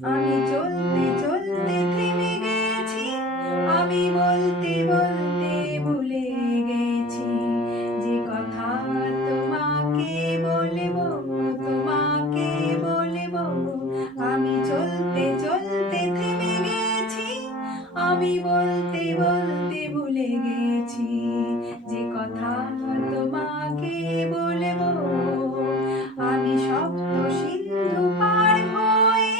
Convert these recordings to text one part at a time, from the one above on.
আমি চলতে চলতে থেমে গেছি, আমি বলতে বলতে ভুলে গেছি যে কথা তোমাকে বলবো, তোমাকে বলবো। আমি চলতে চলতে থেমে গেছি, আমি বলতে বলতে ভুলে গেছি যে কথা তোমাকে বলবো। আমি সপ্ত সিন্ধু পার হয়ে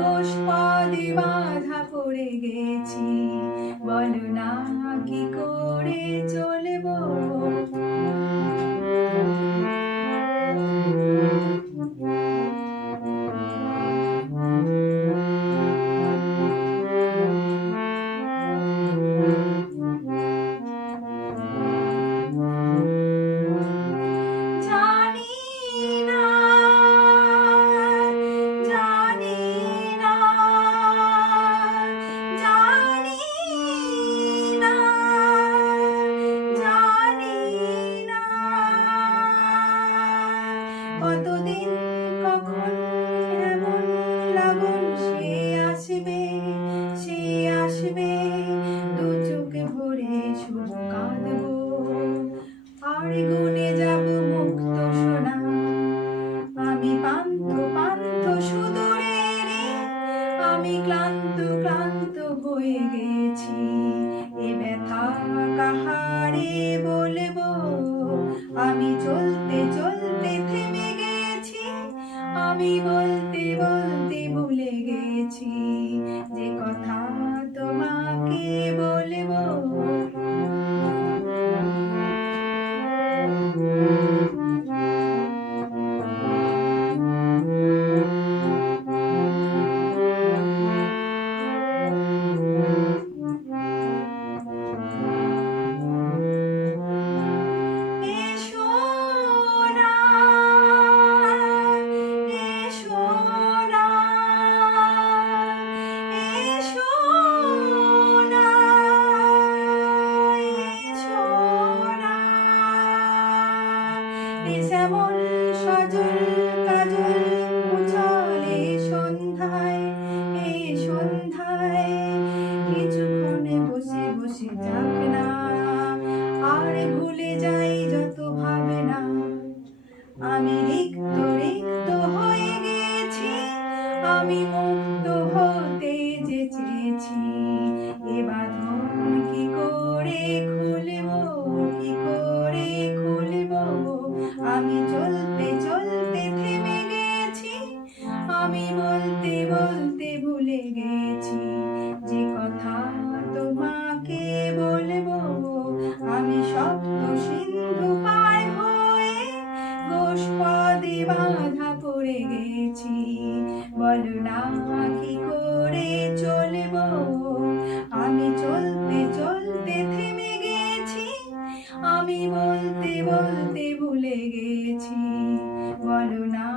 গোষ্পদে বাধা পড়ে গেছি, বলো না কি করে চলবো। কতদিন কখন এমন লাগন সে আসবে, সে আসবে, দু চোখে ভরে শুধু কাঁদবো আর গুনে যাব মুক্ত সোনা। আমি পান্থ পান্থ সুদূরেরই, আমি ক্লান্ত ক্লান্ত হয়ে গেছি, এ ব্যথা কাহারে বলবো। আমি চলতে চলতে থেমে গেছি, আমি বলতে বলতে ভুলে গেছি যে কথা তোমাকে বলবো। শ্যামল সজল কাজল উছলে সন্ধ্যায়, এই সন্ধ্যায় কিছুক্ষণে বসে বসে যাক না, আর ভুলে যাই যত ভাবনা। আমি রিক্ত রিক্ত হয়ে গেছি, আমি মুক্ত হতে যে চেয়েছি, এ বাঁধন কি করে খুলবো, কি করে খুলবো। আমি চলতে চলতে থেমে গেছি, আমি বলতে বলতে ভুলে গেছি যে কথা তোমাকে বলবো। আমি সপ্ত সিন্ধু পার হয়ে গোষ্পদে বাধা পড়ে গেছি, বলো না কি করে চলবো। আমি চলতে চলতে থেমে গেছি, আমি বলতে বলতে ভুলে গেছি, বলো না